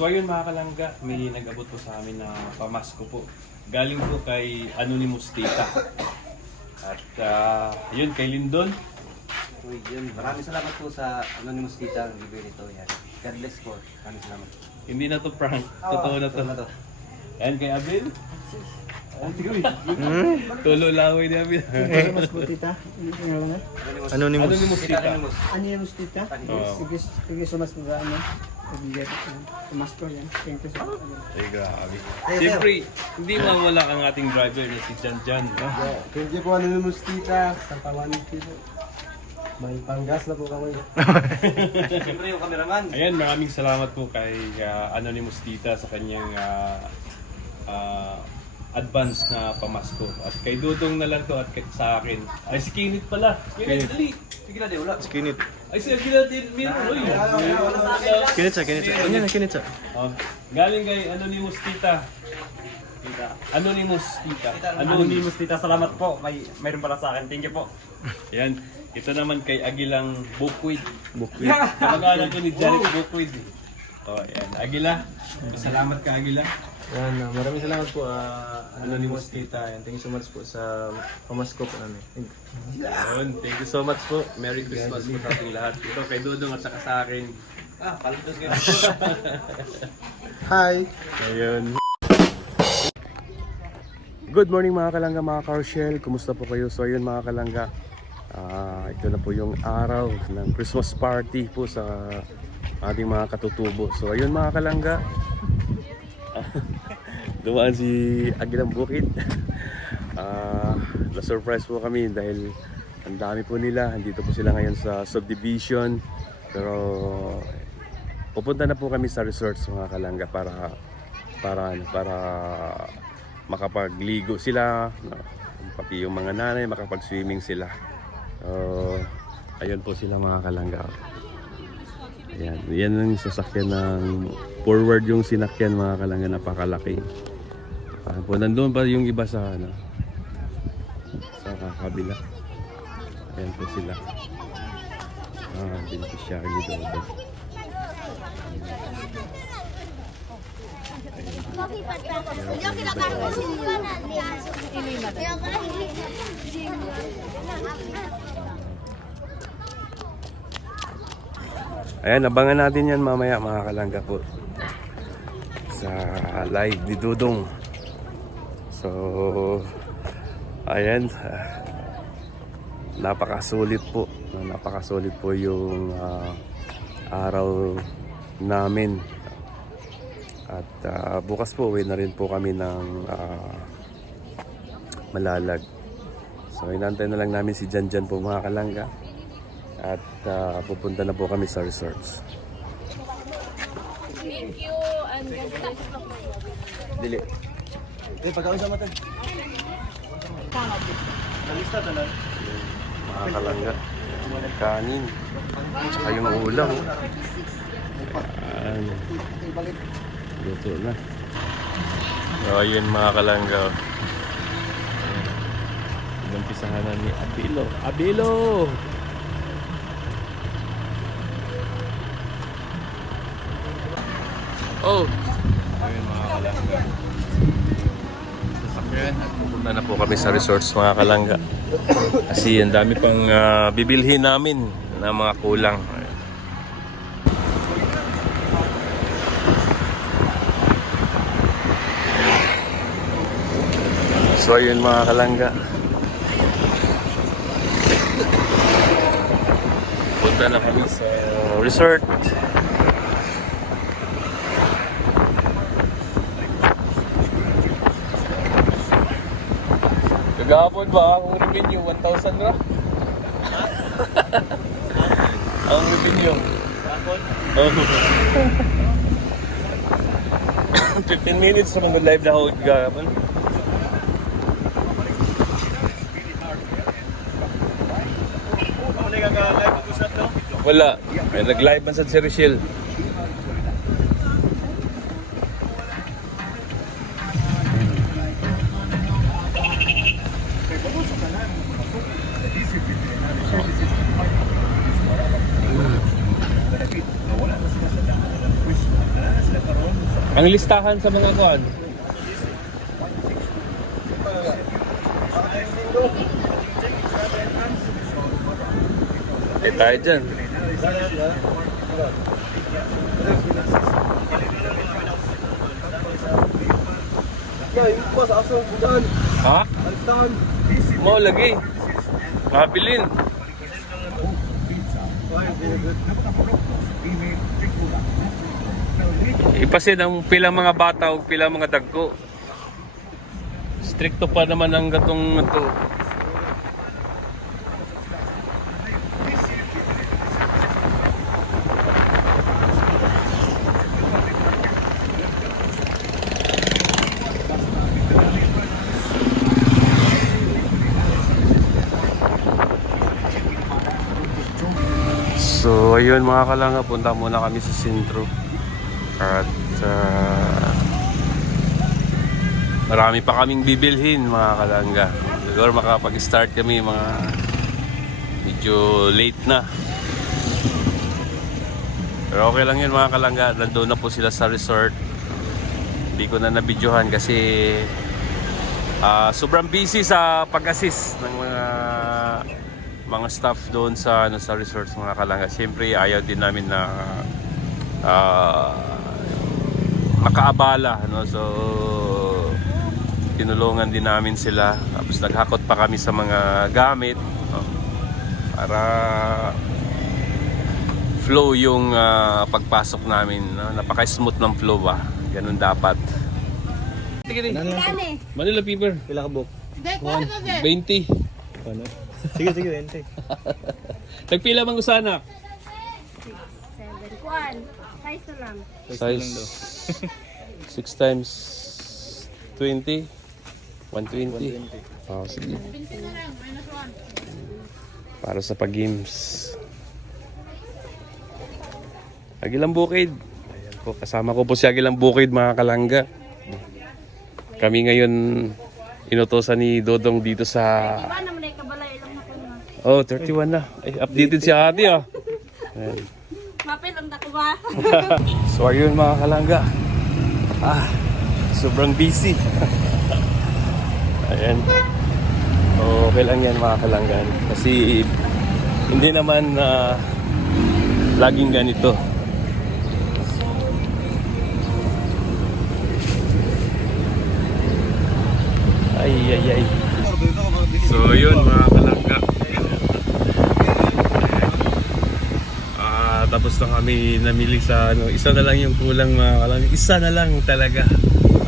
So ayun mga kalangga, may nag-abot po sa amin na pamasko po. Galing po kay Anonymous Tita. At yun, kay Lindon. Uy, yun. Maraming salamat po sa Anonymous Tita ang bibigay nito. Yan. God bless po. Maraming salamat. Hindi na to prank, totoo na to. Ayan kay Abel. Tulo laway ni Abel. Mas po tita. Anonymous. Anonymous Tita. Anonymous tita. Oo. Sige so much po sa ano. Pabigay ko. Mas ko yan. Thank you so much. Ay, grabe. Siyempre, hindi mawala ang ating driver na si Jan Jan. Thank you po, Anonymous Tita. Sa pawanin kilo. May panggas na po kami. Siyempre yung cameraman. Ayan, maraming salamat po kay Anonymous Tita sa kanyang advance na pamasko. At kay Dudong na lang to at sa akin. Ay, si Kinit pala. Kinit, dali. Sige na, di wala. Skinit. Ay, si Kinit, meron. Uy. Kinit siya. Ano kinit siya? Oh, galing kay Anonymous Tita. Anonymous Tita. Anonymous Tita, salamat po. Mayroon pala sa akin. Thank you po. Yan. Ito naman kay Agilang Bukwid. Bukwid. Kamag-anak ko ni Janet Bukwid. Oh, yan. Agila. Salamat ka, Agila. Yan, maraming salamat po, Anonymous Tita. And thank you so much po sa pamasko po namin. Yun. Thank you so much po. Merry Christmas po sa ating lahat. Ito kay Dudong at saka sa akin. Palitos kayo. Hi! Ayun. Good morning mga kalangga, mga Carshell. Kumusta po kayo? So ayun mga kalangga, ito na po yung araw ng Christmas party po sa ating mga katutubo. So ayun mga kalangga, dumaan si Agilang Bukid. Na-surprise po kami dahil ang dami po nila. Andito po sila ngayon sa subdivision. Pero pupunta na po kami sa resorts mga kalangga para makapagligo sila, pati yung mga nanay makapag-swimming sila. Ayun po sila mga kalangga. Ayan, yan ang sasakyan ng forward yung sinakyan mga kalangga, napakalaki. Po, nandun pa yung iba sa sa kabila. Ayan po sila. Beneficiary doon. Ayan, abangan natin yan mamaya mga kalangga po sa live ni Dudong. So ayan, napakasulit po yung araw namin. At bukas po uwi na rin po kami ng Malalag. So inantay na lang namin si Jan Jan po mga kalangga. At pupunta na po kami sa resorts. Thank you and God bless. Dili. Pagkawin sa mata. Kalista talaga. Mga kalangga. Kanin. Tsaka yung ulam. Ayan. Luto na. So ayun mga kalangga. Inumpisahan na ni Abilo. Abilo! Oh! Ayun mga kalangga. Sasakyan at pupunta na po kami sa resorts mga kalangga. Kasi ang dami pang bibilhin namin na mga kulang. So ayun mga kalangga. Punta na kami sa resort. Kagapon ba ang revenue? 1,000 na? Ang revenue? Kagapon? 15 minutes na mag-live na ako kagapon. Wala. May nag-live man sa si Rochelle. Wala na sila sa daan. Wala na sila karon. Ang listahan sa mga kuan. Tayo dyan. Ha? Mo lagi. Mabilin. Ipasin ang pilang mga bata o pilang mga dagko. Stricto pa naman ang gatong ito. So ayun mga kalanga, punta muna kami sa sentro. At marami pa kaming bibilhin mga kalangga. Siguro makapag-start kami mga medyo late na. Pero okay lang yun mga kalangga. Nandun na po sila sa resort. Hindi ko na nabidyohan kasi sobrang busy sa pag-assist ng mga staff doon sa sa resort mga kalangga. Siyempre ayaw din namin na makaabala, no? So tinulungan din namin sila, tapos naghakot pa kami sa mga gamit, no? Para flow yung pagpasok namin, no? Napaka-smooth ng flow ba, ganun dapat. Manila Piper Pila ka book? 20. Ano? Sige, sige, ente. Nagpila mang usanak 7. Kuan. Size to lang. size 6 times 20 120. Oh, sige. Para sa pag-games. Agilang Bukid. Ayan po, kasama ko po si Agilang Bukid mga kalangga. Kami ngayon inutosan ni Dodong dito sa... Iba naman ay kabalay lang na kuno. Oh, 31 na. Ay, updated si ate oh. Ayan. Mapil ang dako ba? So ayun mga kalangga. Sobrang busy. Ayan. Okay lang yan mga kalanggan. Kasi hindi naman laging ganito. Ay. So yun mga kalangga. Tapos na kami namili sa ano, isa na lang yung kulang mga kalangga. Isa na lang talaga.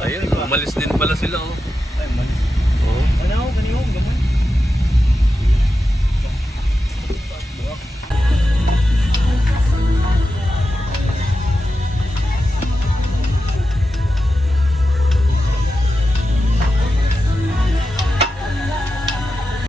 Ayun, umalis din pala sila oh.